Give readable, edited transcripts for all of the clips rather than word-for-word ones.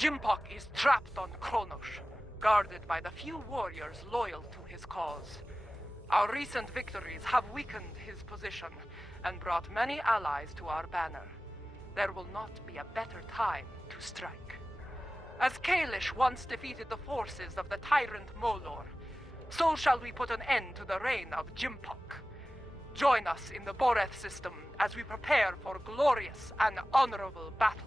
Jimpok is trapped on Kronos, guarded by the few warriors loyal to his cause. Our recent victories have weakened his position and brought many allies to our banner. There will not be a better time to strike. As Kalish once defeated the forces of the tyrant Molor, so shall we put an end to the reign of Jimpok. Join us in the Boreth system as we prepare for glorious and honorable battle.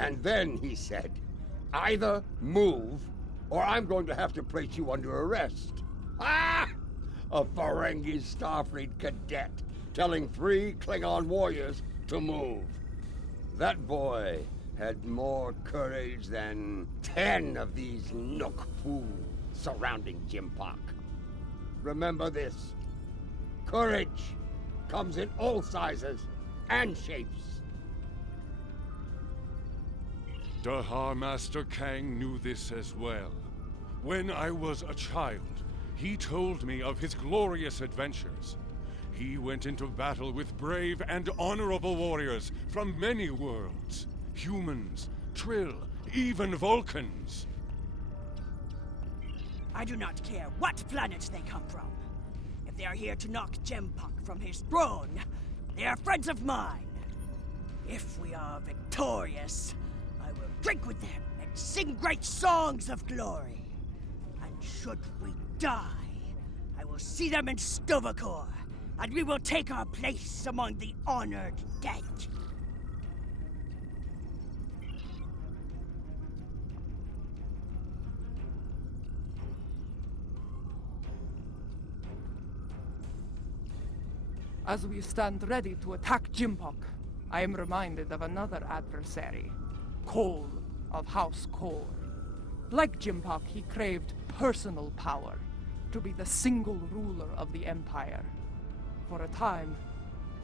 And then he said, either move, or I'm going to have to place you under arrest. Ah! A Ferengi Starfleet cadet telling 3 Klingon warriors to move. That boy had more courage than 10 of these Nook fools surrounding Jimpok. Remember this. Courage comes in all sizes and shapes. Dahar Master Kang knew this as well. When I was a child, he told me of his glorious adventures. He went into battle with brave and honorable warriors from many worlds. Humans, Trill, even Vulcans. I do not care what planets they come from. If they are here to knock Jimpok from his throne, they are friends of mine. If we are victorious, I will drink with them and sing great songs of glory. And should we die, I will see them in Stovacor, and we will take our place among the honored dead. As we stand ready to attack Jimpok, I am reminded of another adversary, Cole of House Kor. Like Jimpok, he craved personal power, to be the single ruler of the Empire. For a time,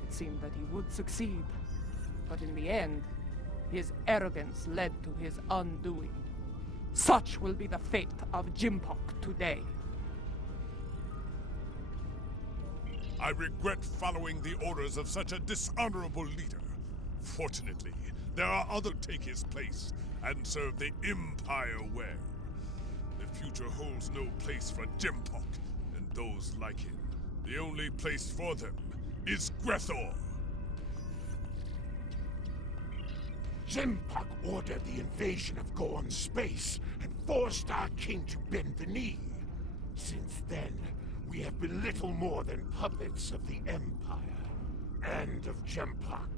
it seemed that he would succeed, but in the end, his arrogance led to his undoing. Such will be the fate of Jimpok today. I regret following the orders of such a dishonorable leader. Fortunately, there are others take his place and serve the Empire well. The future holds no place for Jimpok and those like him. The only place for them is Grethor. Jimpok ordered the invasion of Gorn space and forced our king to bend the knee. Since then, we have been little more than puppets of the Empire and of Jimpok.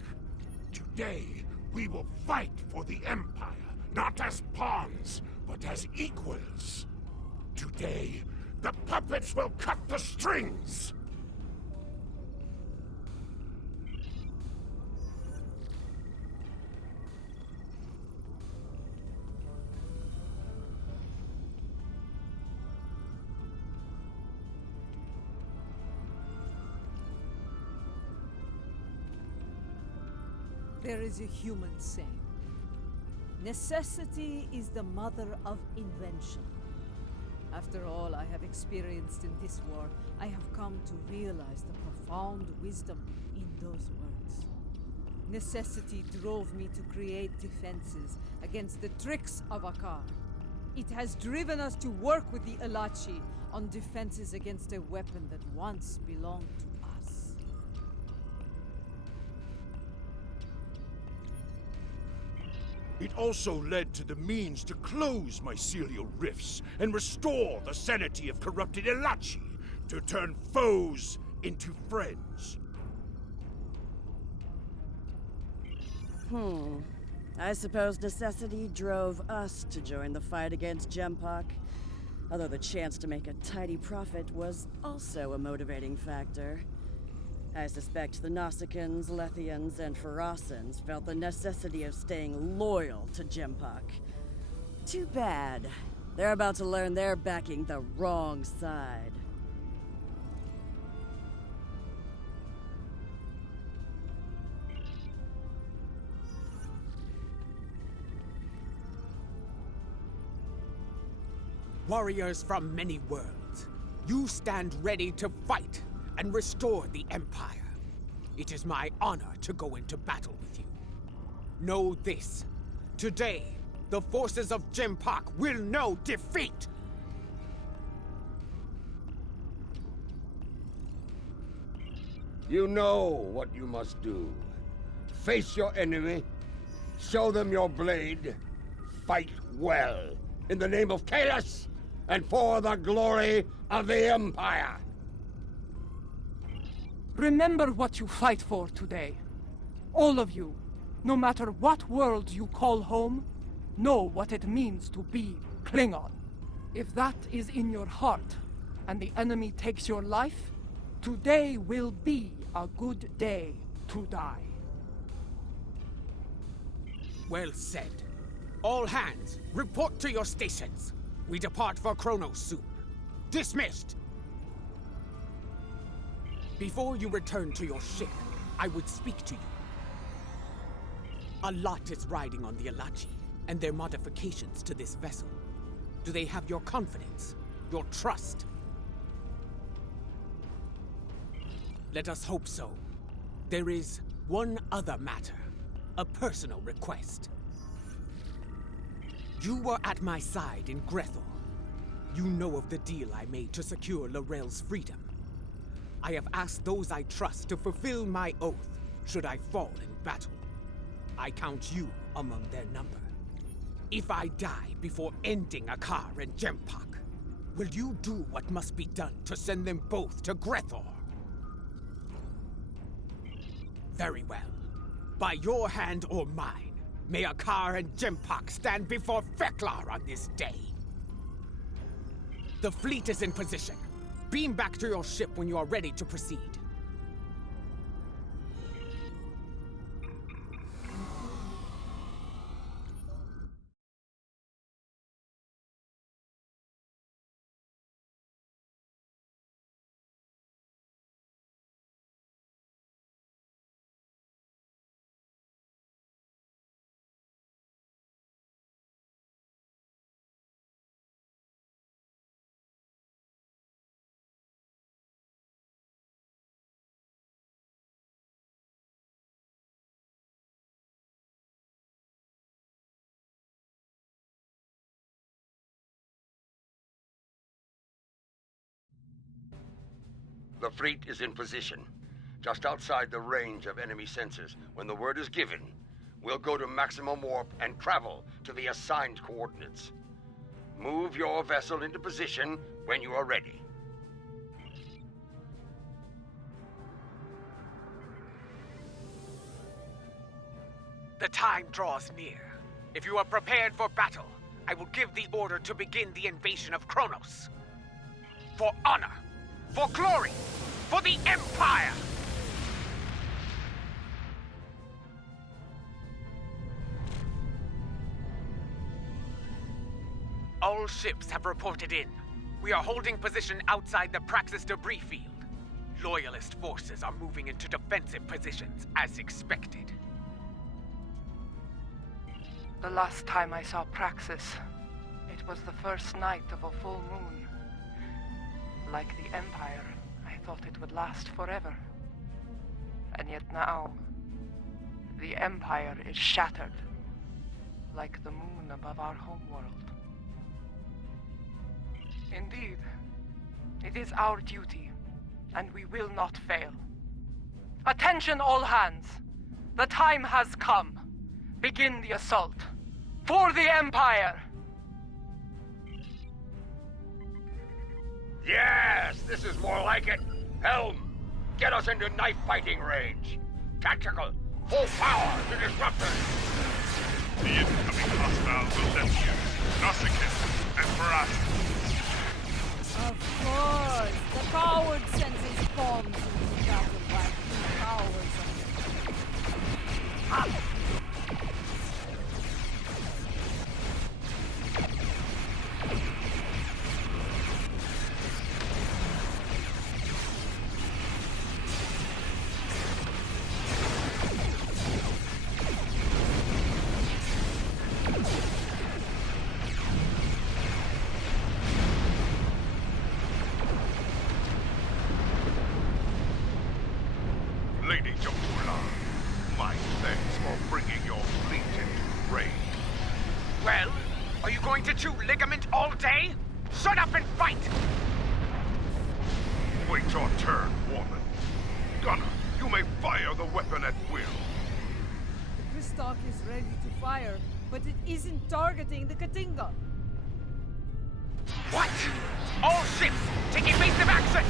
Today, we will fight for the Empire, not as pawns, but as equals. Today, the puppets will cut the strings! There is a human saying, Necessity is the mother of invention. After all I have experienced in this war, I have come to realize the profound wisdom in those words. Necessity drove me to create defenses against the tricks of Akar. It has driven us to work with the Alachi on defenses against a weapon that once belonged to us. It also led to the means to close mycelial rifts and restore the sanity of corrupted Elachi, to turn foes into friends. I suppose necessity drove us to join the fight against Gempak. Although the chance to make a tidy profit was also a motivating factor. I suspect the Nausicaans, Lethians, and Ferasans felt the necessity of staying loyal to Gempak. Too bad. They're about to learn they're backing the wrong side. Warriors from many worlds, you stand ready to fight and restore the Empire. It is my honor to go into battle with you. Know this. Today, the forces of Gempak will know defeat! You know what you must do. Face your enemy, show them your blade, fight well, in the name of Kalis, and for the glory of the Empire! Remember what you fight for today. All of you, no matter what world you call home, know what it means to be Klingon. If that is in your heart, and the enemy takes your life, today will be a good day to die. Well said. All hands, report to your stations. We depart for Kronos soon. Dismissed! Before you return to your ship, I would speak to you. A lot is riding on the Alachi, and their modifications to this vessel. Do they have your confidence, your trust? Let us hope so. There is one other matter, a personal request. You were at my side in Grethor. You know of the deal I made to secure Lorel's freedom. I have asked those I trust to fulfill my oath should I fall in battle. I count you among their number. If I die before ending Akar and Gempak, will you do what must be done to send them both to Grethor? Very well. By your hand or mine, may Akar and Gempak stand before Feklar on this day. The fleet is in position. Beam back to your ship when you are ready to proceed. The fleet is in position, just outside the range of enemy sensors. When the word is given, we'll go to maximum warp and travel to the assigned coordinates. Move your vessel into position when you are ready. The time draws near. If you are prepared for battle, I will give the order to begin the invasion of Kronos. For honor, for glory, for the Empire! All ships have reported in. We are holding position outside the Praxis debris field. Loyalist forces are moving into defensive positions as expected. The last time I saw Praxis, it was the first night of a full moon. Like the Empire, I thought it would last forever. And yet now, the Empire is shattered, like the moon above our homeworld. Indeed, it is our duty, and we will not fail. Attention all hands! The time has come. Begin the assault. For the Empire! Yes, this is more like it. Helm, get us into knife fighting range. Tactical, full power to disrupt us. The incoming hostiles will let you, Nausicaa and Veracity. Of course! The coward sends his bombs into battle like the cowards of the... Lady Jamula, my thanks for bringing your fleet into range. Well, are you going to chew ligament all day? Shut up and fight! Wait your turn, woman. Gunner, you may fire the weapon at will. The Christock is ready to fire, but it isn't targeting the Katinga. What? All ships, take evasive action!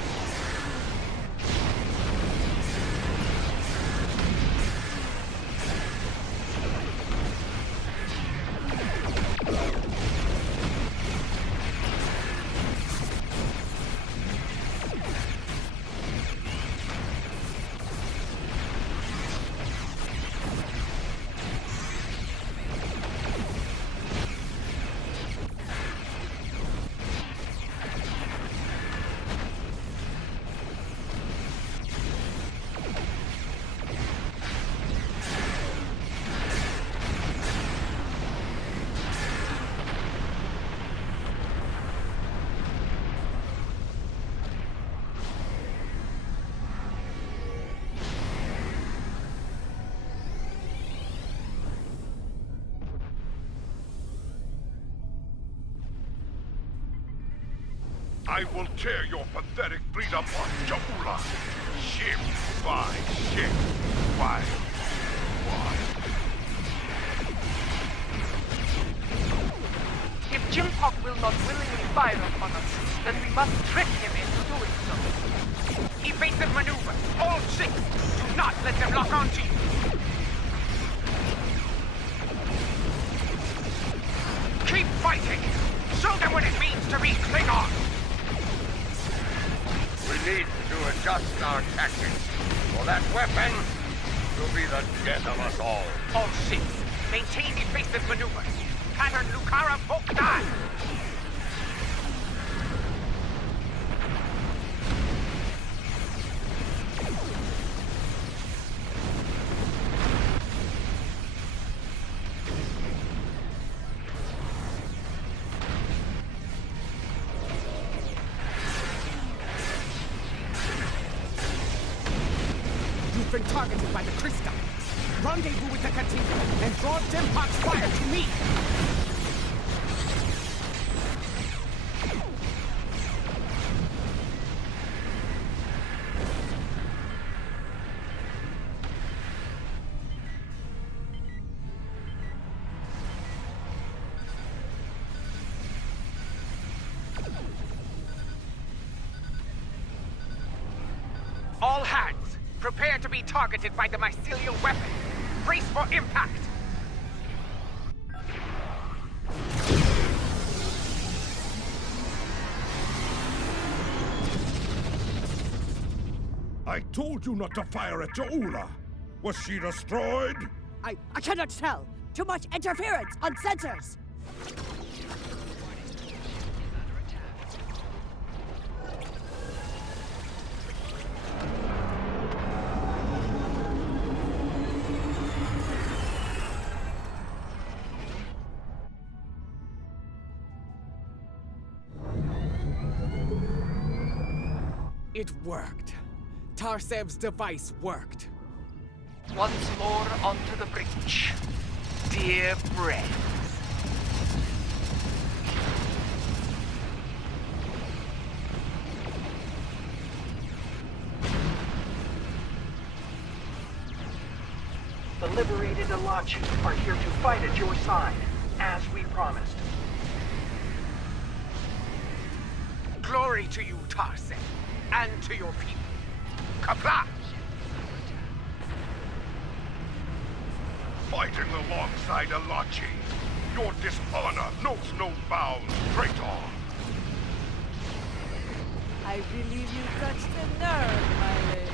I will tear your pathetic fleet apart, Jamula. Ship by ship by one. If Jimpok will not willingly fire upon us, then we must trick him into doing so. Evasive maneuver! All ships! Do not let them lock onto you! Keep fighting! Show them what it means to be Klingon! We need to adjust our tactics, or that weapon will be the death of us all. All ships, maintain evasive maneuvers. Pattern Lucara Vok'dan! You've been targeted by the Krista. Rendezvous with the Katinga and draw Jimpok's fire to me! All hands, prepare to be targeted by the mycelial weapon. Brace for impact! I told you not to fire at Jaula. Was she destroyed? I cannot tell. Too much interference on sensors. It worked. Tarsev's device worked. Once more onto the breach. Dear friends. The liberated Alachi are here to fight at your side, as we promised. Glory to you, Tarsev, and to your people. Kapla! Fighting alongside Alachi. Your dishonor knows no bounds, traitor. I believe you touched a nerve, my lady.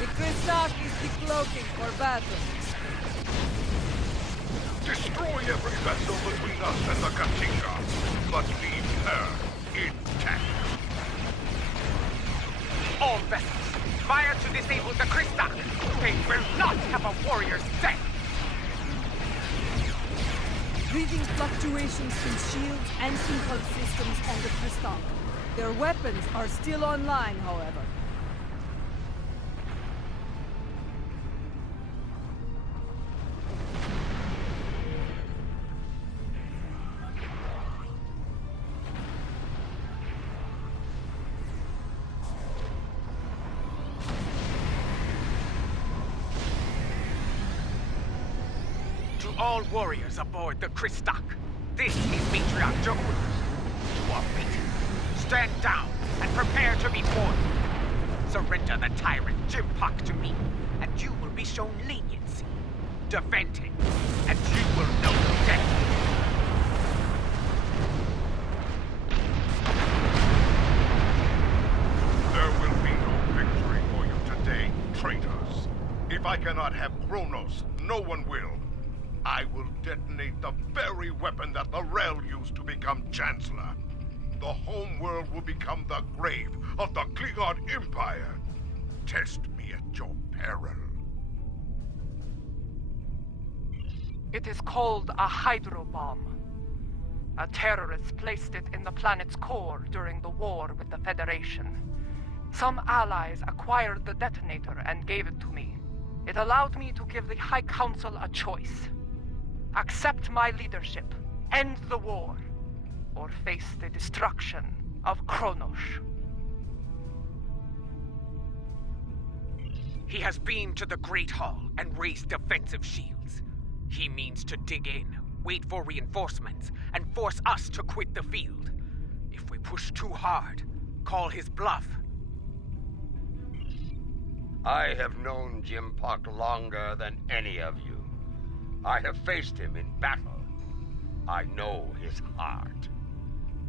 The Kristak is decloaking for battle. Destroy every vessel between us and the Katinga, but leave her intact. All vessels, fire to disable the Kristak! They will not have a warrior's death! Breathing fluctuations in shields and impulse systems on the Kristak. Their weapons are still online, however. To all warriors aboard the Kristak, this is Matriarch Joel. You are beaten. Stand down and prepare to be born. Surrender the tyrant Jimpak to me, and you will be shown leniency. Defend him, and you will know death. There will be no victory for you today, traitors. If I cannot have Kronos, no one will. I will detonate the very weapon that Lorel used to become Chancellor. The homeworld will become the grave of the Klingon Empire. Test me at your peril. It is called a hydrobomb. A terrorist placed it in the planet's core during the war with the Federation. Some allies acquired the detonator and gave it to me. It allowed me to give the High Council a choice. Accept my leadership, end the war, or face the destruction of Kronos. He has beamed to the Great Hall and raised defensive shields. He means to dig in, wait for reinforcements, and force us to quit the field. If we push too hard, call his bluff. I have known Jimpak longer than any of you. I have faced him in battle. I know his heart.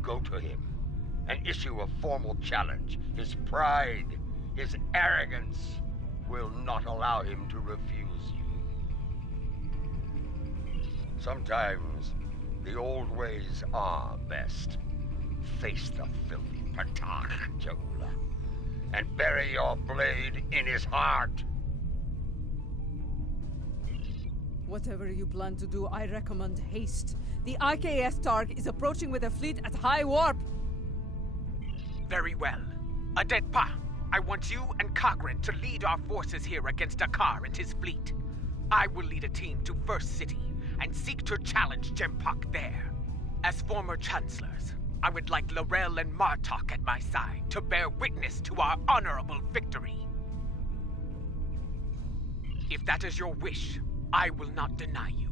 Go to him and issue a formal challenge. His pride, his arrogance will not allow him to refuse you. Sometimes the old ways are best. Face the filthy Patak, Jola, and bury your blade in his heart. Whatever you plan to do, I recommend haste. The IKS Targ is approaching with a fleet at high warp. Very well. Adetpa, I want you and Cochrane to lead our forces here against Dakar and his fleet. I will lead a team to First City and seek to challenge Jempak there. As former chancellors, I would like Laurel and Martok at my side to bear witness to our honorable victory. If that is your wish, I will not deny you.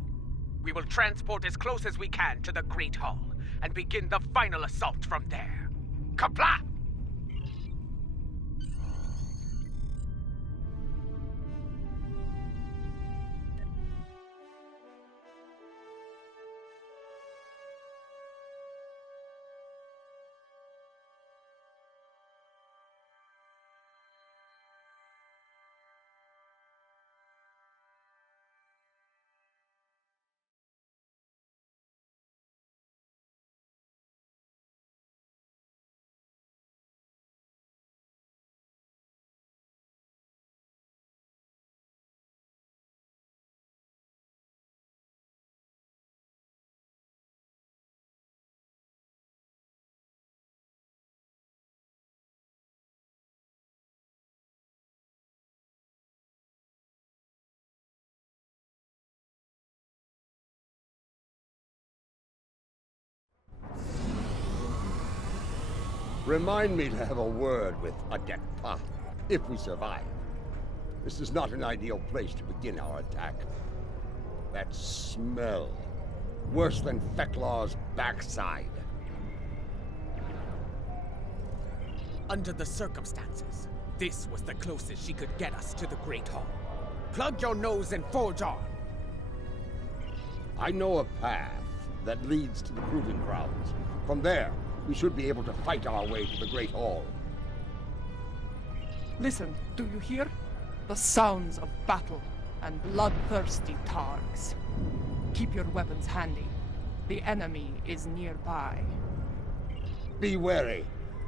We will transport as close as we can to the Great Hall and begin the final assault from there. Kapla! Remind me to have a word with Adet Pa, if we survive. This is not an ideal place to begin our attack. That smell. Worse than Feklaw's backside. Under the circumstances, this was the closest she could get us to the Great Hall. Plug your nose and forge on! I know a path that leads to the proving grounds. From there, we should be able to fight our way to the Great Hall. Listen, do you hear? The sounds of battle and bloodthirsty targs. Keep your weapons handy. The enemy is nearby. Be wary.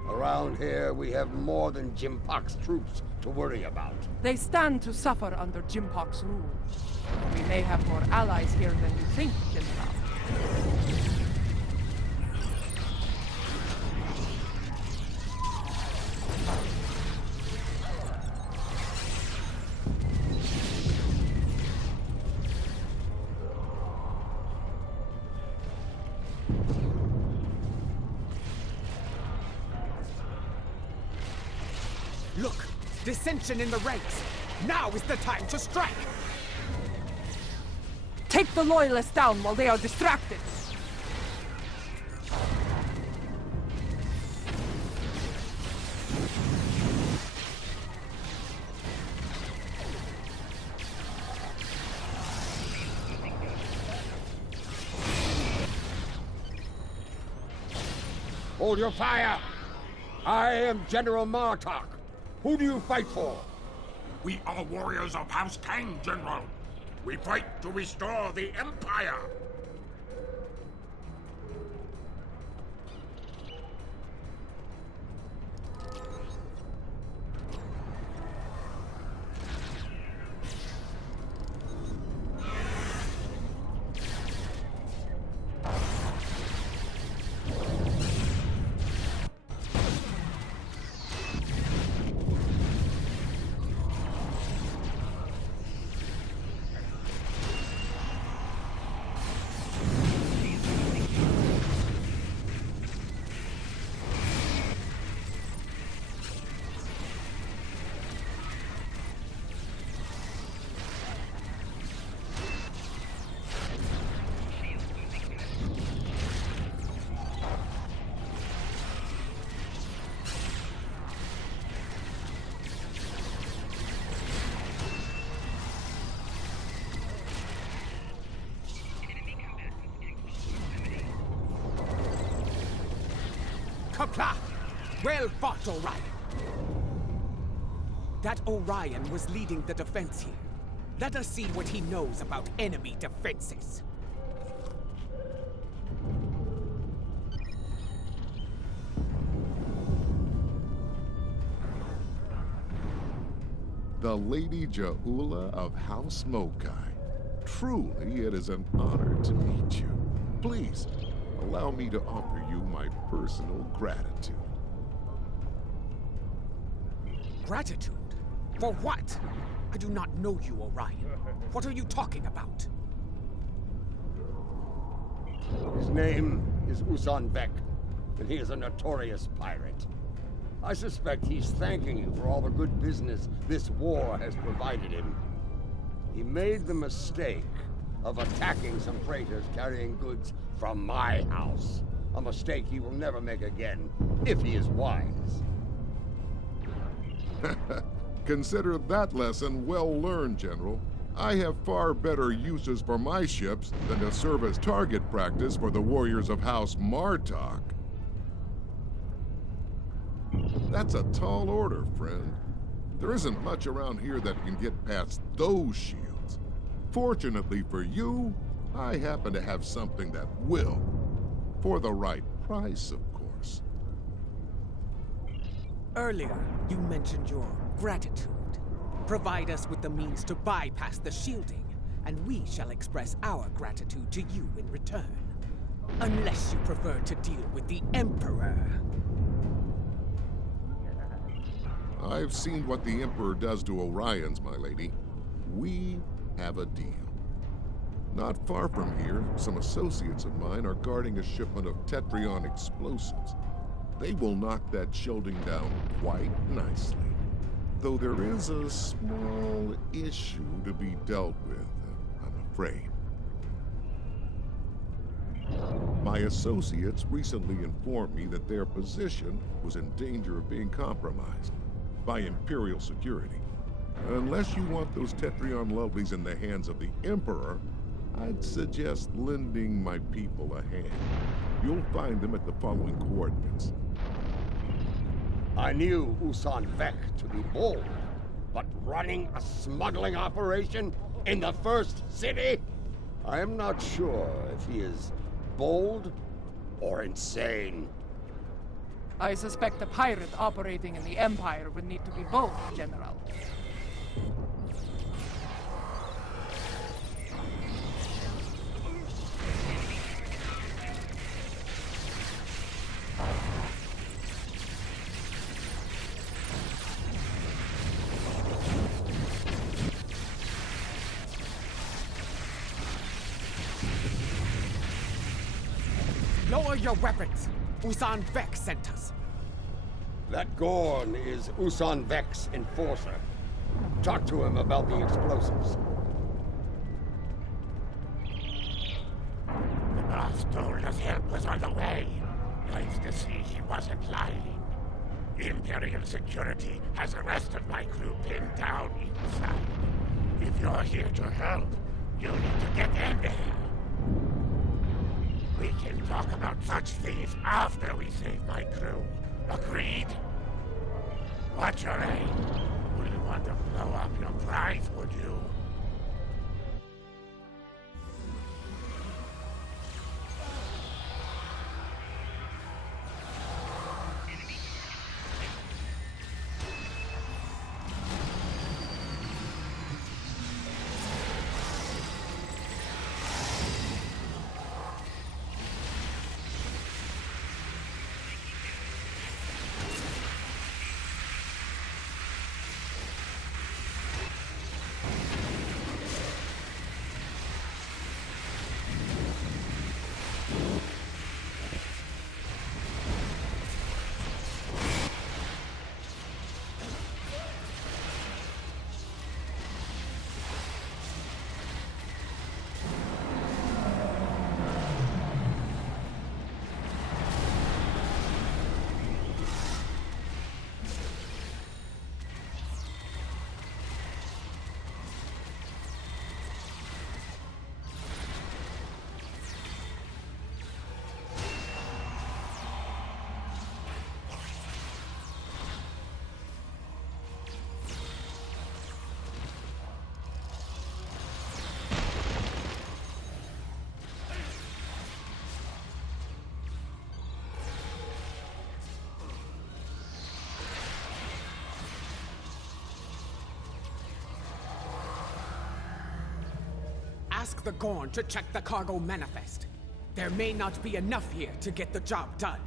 Around here, we have more than Jimpok's troops to worry about. They stand to suffer under Jimpok's rule. We may have more allies here than you think, General. Look! Dissension in the ranks! Now is the time to strike! Take the Loyalists down while they are distracted! Hold your fire! I am General Martok. Who do you fight for? We are warriors of House Kang, General. We fight to restore the Empire. Kapla! Well fought, Orion! That Orion was leading the defense here. Let us see what he knows about enemy defenses. The Lady Jaula of House Mokai. Truly, it is an honor to meet you. Please, allow me to offer you my personal gratitude. Gratitude? For what? I do not know you, Orion. What are you talking about? His name is Usan Vek, and he is a notorious pirate. I suspect he's thanking you for all the good business this war has provided him. He made the mistake of attacking some freighters carrying goods from my house. A mistake he will never make again, if he is wise. Consider that lesson well learned, General. I have far better uses for my ships than to serve as target practice for the warriors of House Martok. That's a tall order, friend. There isn't much around here that can get past those shields. Fortunately for you, I happen to have something that will. For the right price, of course. Earlier, you mentioned your gratitude. Provide us with the means to bypass the shielding, and we shall express our gratitude to you in return. Unless you prefer to deal with the Emperor. I've seen what the Emperor does to Orions, my lady. We have a deal. Not far from here, some associates of mine are guarding a shipment of Tetrion explosives. they will knock that shielding down quite nicely. Though there is a small issue to be dealt with, I'm afraid. My associates recently informed me that their position was in danger of being compromised by Imperial security. Unless you want those Tetrion lovelies in the hands of the Emperor, I'd suggest lending my people a hand. You'll find them at the following coordinates. I knew Usan Vek to be bold, but running a smuggling operation in the first city? I am not sure if he is bold or insane. I suspect a pirate operating in the Empire would need to be both, General. Lower your weapons! Usan Vek sent us. That Gorn is Usan Vek's enforcer. Talk to him about the explosives. The boss told us help was on the way. Nice to see he wasn't lying. Imperial security has arrested my crew pinned down inside. If you're here to help, you need to get in there. We can talk about such things after we save my crew. Agreed? What's your aim? Wouldn't want to blow up your prize, would you? Ask the Gorn to check the cargo manifest. There may not be enough here to get the job done.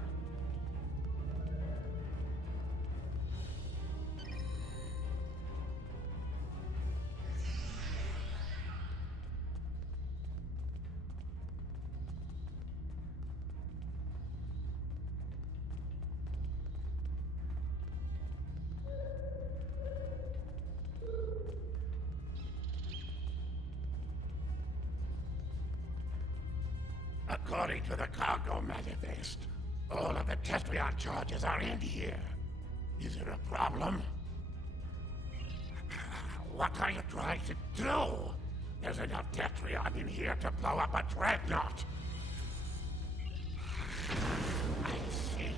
According to the cargo manifest, all of the Tetrion charges are in here. Is there a problem? What are you trying to do? There's enough Tetrion in here to blow up a dreadnought. I see.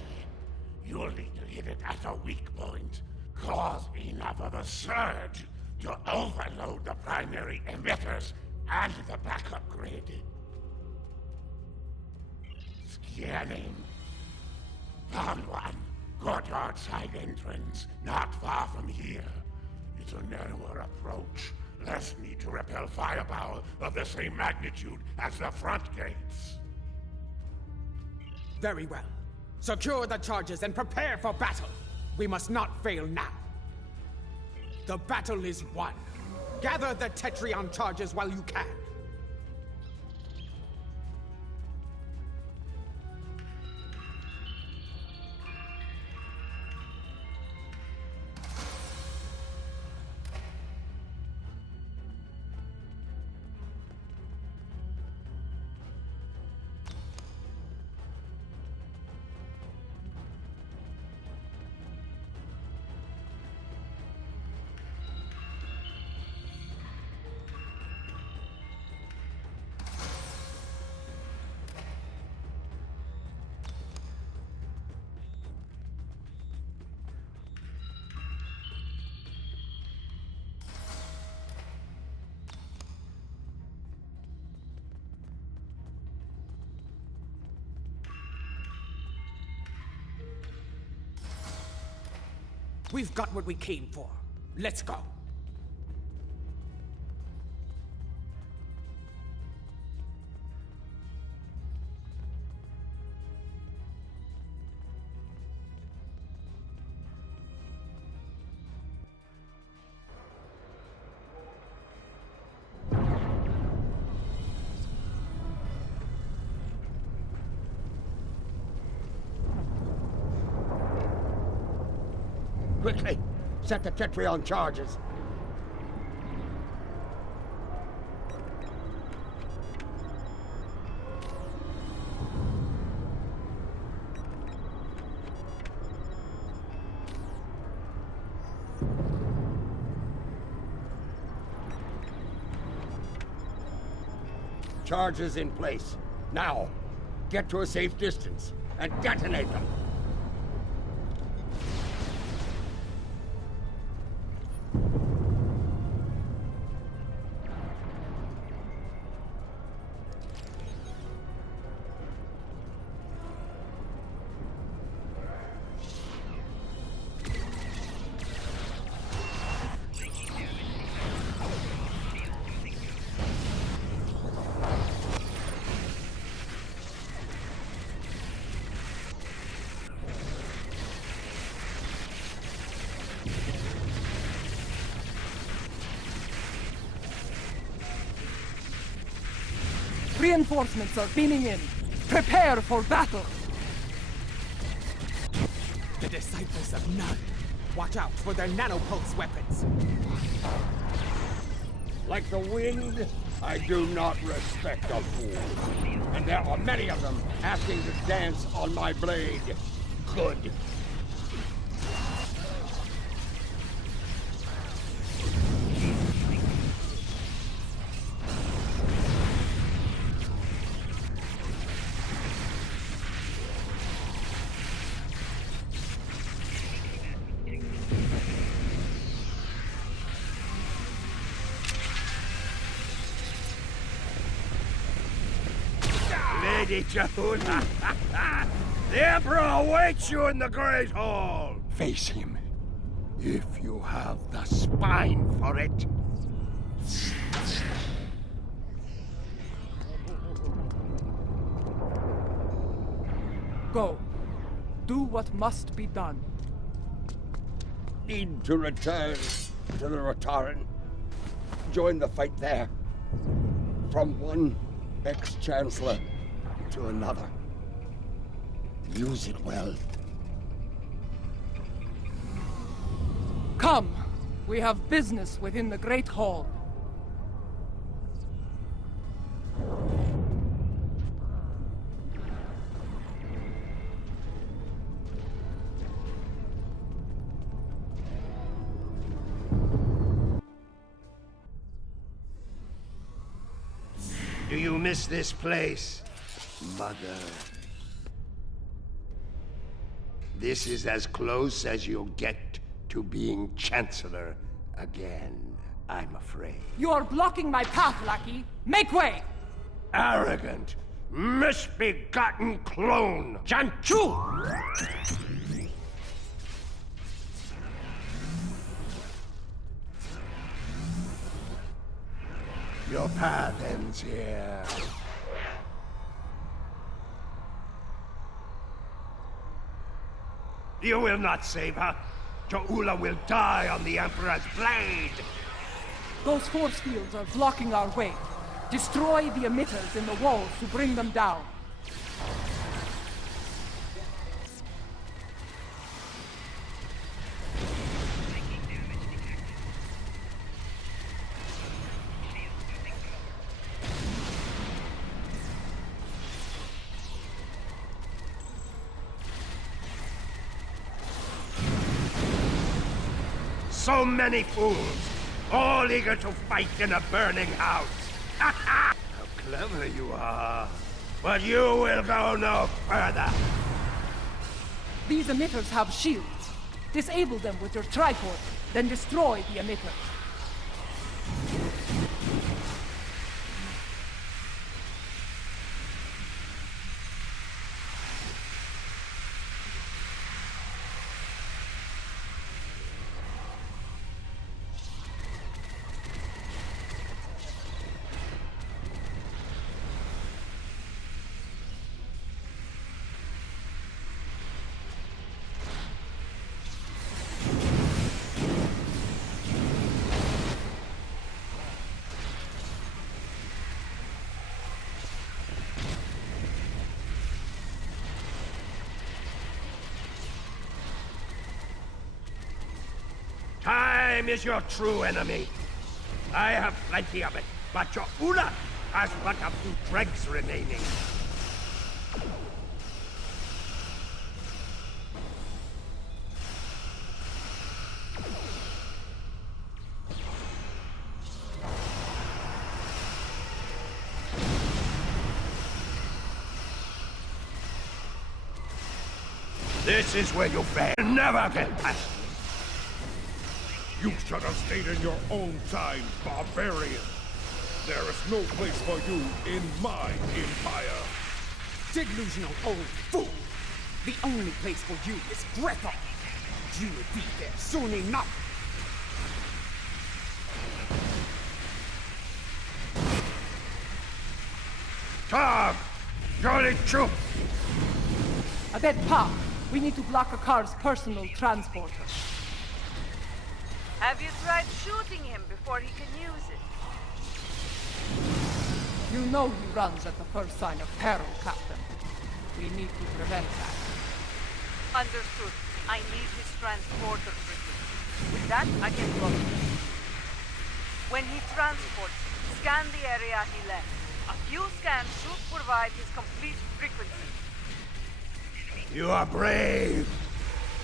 You'll need to hit it at a weak point. Cause enough of a surge to overload the primary emitters and the backup grid. Scanning. Found one. Courtyard side entrance, not far from here. It's a narrower approach. Less need to repel firepower of the same magnitude as the front gates. Very well. Secure the charges and prepare for battle. We must not fail now. The battle is won. Gather the Tetrion charges while you can. We've got what we came for. Let's go. Quickly, set the Tetri on charges. Charges in place. Now, get to a safe distance and detonate them. Reinforcements are beaming in. Prepare for battle. The disciples of none. Watch out for their nanopulse weapons. Like the wind, I do not respect a fool. And there are many of them asking to dance on my blade. Good. Lady Jahuna, the Emperor awaits you in the Great Hall. Face him, if you have the spine for it. Go. Do what must be done. Need to return to the Rotaran. Join the fight there. From one ex-chancellor to another. Use it well. Come. We have business within the Great Hall. Do you miss this place, Mother? This is as close as you'll get to being Chancellor again, I'm afraid. You are blocking my path, lackey. Make way! Arrogant, misbegotten clone! Janchu! Your path ends here. You will not save her. Jo'ula will die on the Emperor's blade. Those force fields are blocking our way. Destroy the emitters in the walls to bring them down. So many fools, all eager to fight in a burning house. How clever you are. But you will go no further. These emitters have shields. Disable them with your tripod, then destroy the emitter. time is your true enemy. I have plenty of it, but your Ula has but a few dregs remaining. This is where you fail. Never get past me. You should have stayed in your own time, barbarian. There is no place for you in my empire. Delusional old fool! The only place for you is Grethel. You will be there soon enough. Tom! Jolly troop! A dead pop. We need to block a car's personal transporter. Have you tried shooting him before he can use it? You know he runs at the first sign of peril, Captain. We need to prevent that. Understood. I need his transporter frequency. With that, I can block him. When he transports, scan the area he left. A few scans should provide his complete frequency. You are brave,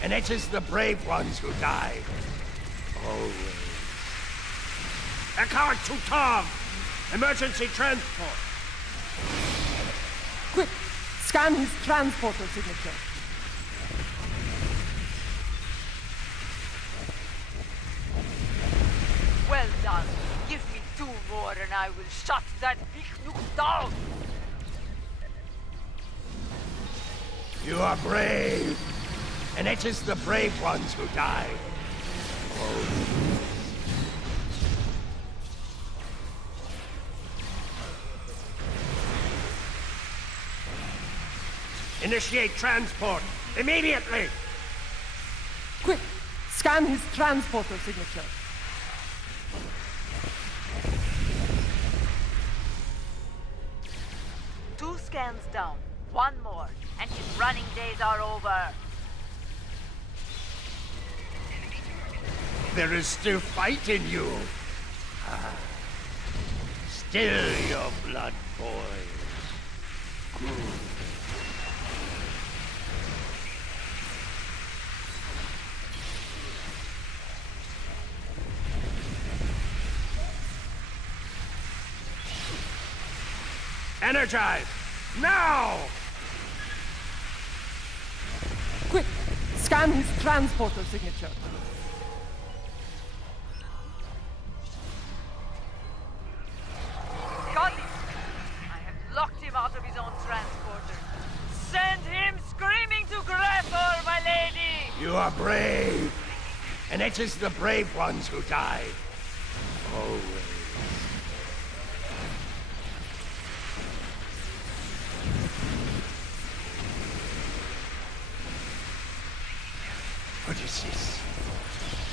and it is the brave ones who die. Always. Accord to Tom! Emergency transport! Quick! Scan his transporter signature. Well done. Give me 2 more and I will shut that big nuke down. You are brave, and it is the brave ones who die. Initiate transport, immediately! Quick! Scan his transporter signature. Two scans down. 1 more, and his running days are over. There is still fight in you. Still your blood boils. Energize! Now! Quick! Scan his transporter signature. Got him! I have locked him out of his own transporter. Send him screaming to Grethel, my lady! You are brave, and it is the brave ones who die. Always. What is this?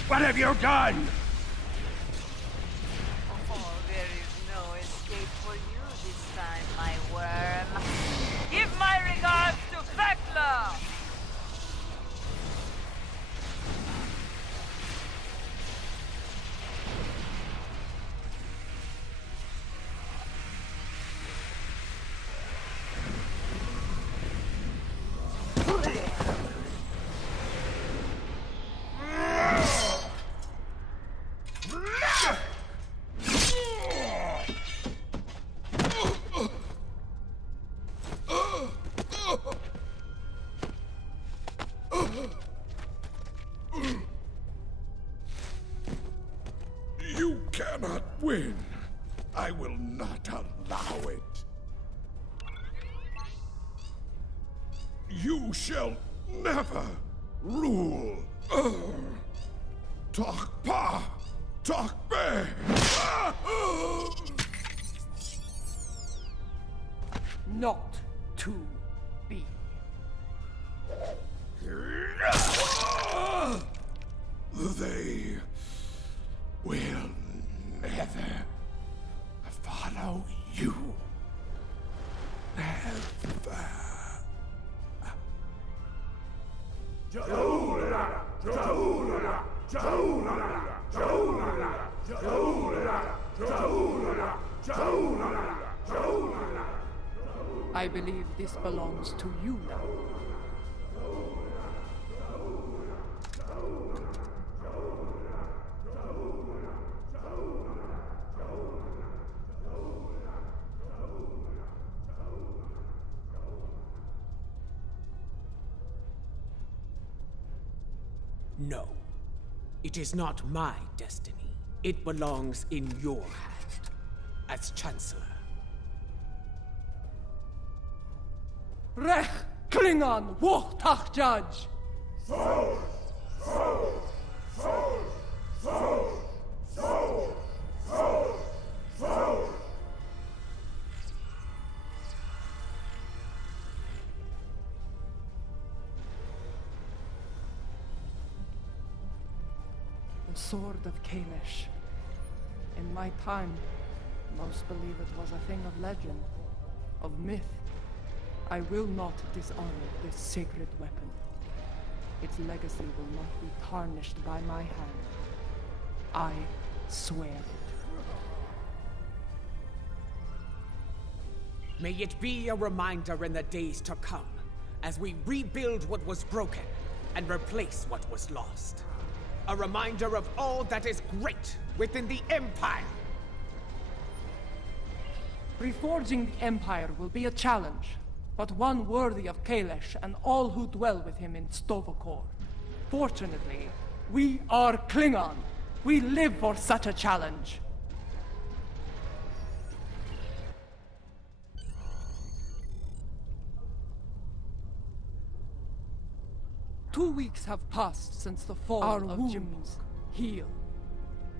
What have you done? Oh, there is no escape for you this time, my worm. Give my regards to Thekla! You cannot win. I will not allow it. You shall never rule. Talk pa, talk be. Not to be. They will never follow you. Never. Jola, Jola, Jola, Jola. I believe this belongs to you now. No. It is not my destiny. It belongs in your hand, as Chancellor. Rech Klingon Wuchtach Judge! The Sword of Kalish. In my time, most believe it was a thing of legend, of myth. I will not dishonor this sacred weapon. Its legacy will not be tarnished by my hand. I swear it. May it be a reminder in the days to come, as we rebuild what was broken and replace what was lost. A reminder of all that is great within the Empire! Reforging the Empire will be a challenge, but one worthy of Kalish and all who dwell with him in Stovokor. Fortunately, we are Klingon. We live for such a challenge. Two weeks have passed since the fall of Jim's heal.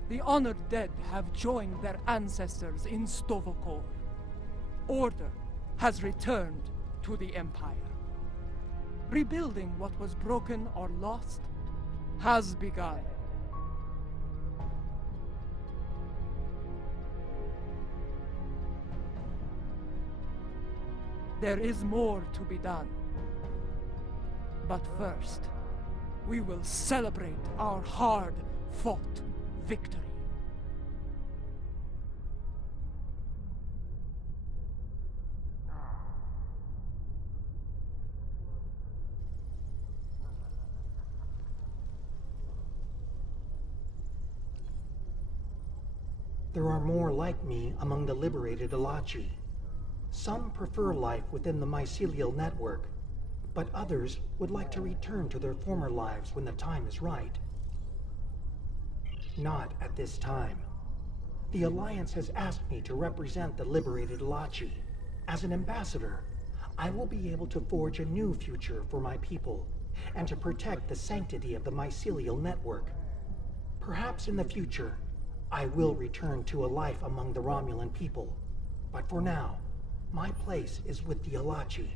The honored dead have joined their ancestors in Stovokor. Order has returned to the Empire. Rebuilding what was broken or lost has begun. There is more to be done. But first, we will celebrate our hard-fought victory. There are more like me among the liberated Alachi. Some prefer life within the mycelial network, but others would like to return to their former lives when the time is right. Not at this time. The Alliance has asked me to represent the liberated Alachi. As an ambassador, I will be able to forge a new future for my people, and to protect the sanctity of the mycelial network. Perhaps in the future, I will return to a life among the Romulan people. But for now, my place is with the Alachi.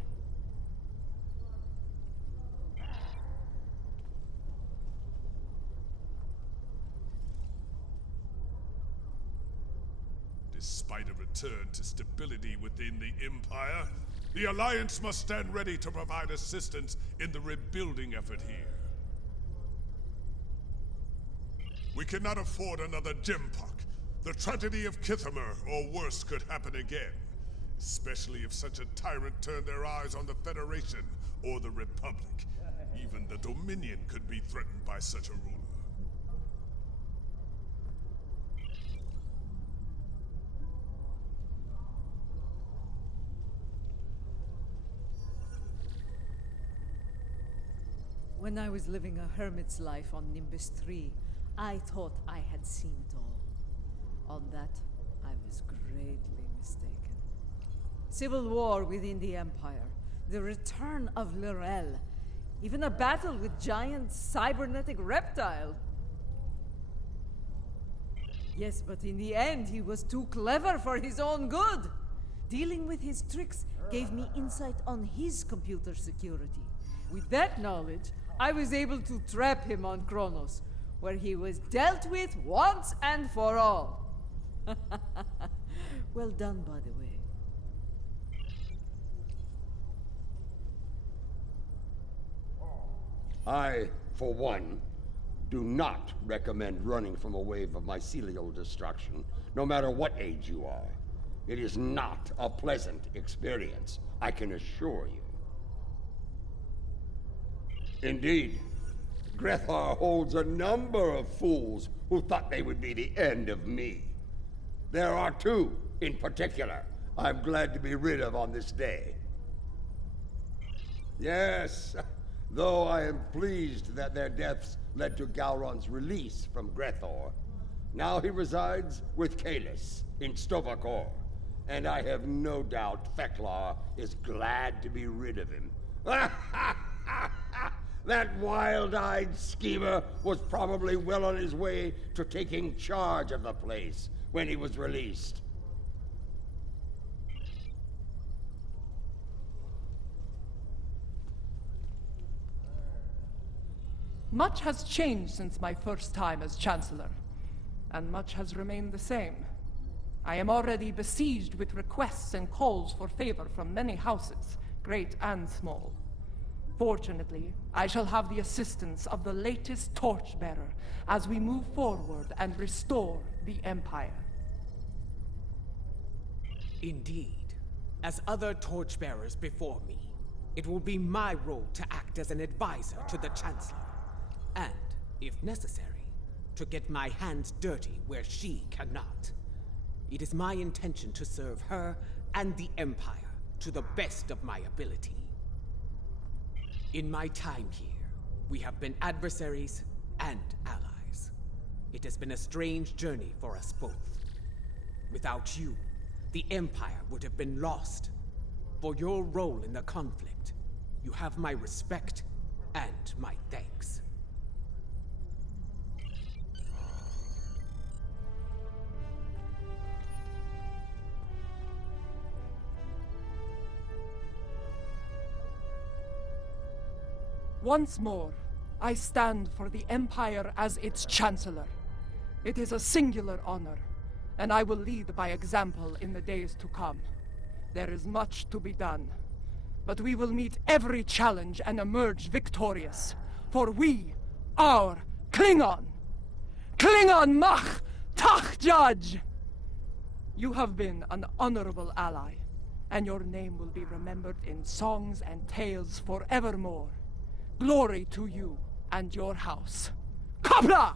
Despite a return to stability within the Empire, the Alliance must stand ready to provide assistance in the rebuilding effort here. We cannot afford another Jempok. The tragedy of Kithamer, or worse, could happen again. Especially if such a tyrant turned their eyes on the Federation or the Republic. Even the Dominion could be threatened by such a ruler. When I was living a hermit's life on Nimbus 3, I thought I had seen it all. On that, I was greatly mistaken. Civil war within the Empire, the return of Lorel, even a battle with giant cybernetic reptile. Yes, but in the end, he was too clever for his own good. Dealing with his tricks gave me insight on his computer security. With that knowledge, I was able to trap him on Kronos, where he was dealt with once and for all. Well done, by the way. I, for one, do not recommend running from a wave of mycelial destruction, no matter what age you are. It is not a pleasant experience, I can assure you. Indeed, Grethar holds a number of fools who thought they would be the end of me. There are two, in particular, I'm glad to be rid of on this day. Yes, though I am pleased that their deaths led to Galron's release from Grethor. Now he resides with Kalis in Stovakor, and I have no doubt Feklar is glad to be rid of him. That wild-eyed schemer was probably well on his way to taking charge of the place when he was released. Much has changed since my first time as Chancellor, and much has remained the same. I am already besieged with requests and calls for favor from many houses, great and small. Fortunately, I shall have the assistance of the latest torchbearer as we move forward and restore the Empire. Indeed. As other torchbearers before me, it will be my role to act as an advisor to the Chancellor. And, if necessary, to get my hands dirty where she cannot. It is my intention to serve her and the Empire to the best of my ability. In my time here, we have been adversaries and allies. It has been a strange journey for us both. Without you, the Empire would have been lost. For your role in the conflict, you have my respect and my thanks. Once more, I stand for the Empire as its Chancellor. It is a singular honor, and I will lead by example in the days to come. There is much to be done, but we will meet every challenge and emerge victorious, for we are Klingon! Klingon mach tach judge! You have been an honorable ally, and your name will be remembered in songs and tales forevermore. Glory to you and your house. Kapla!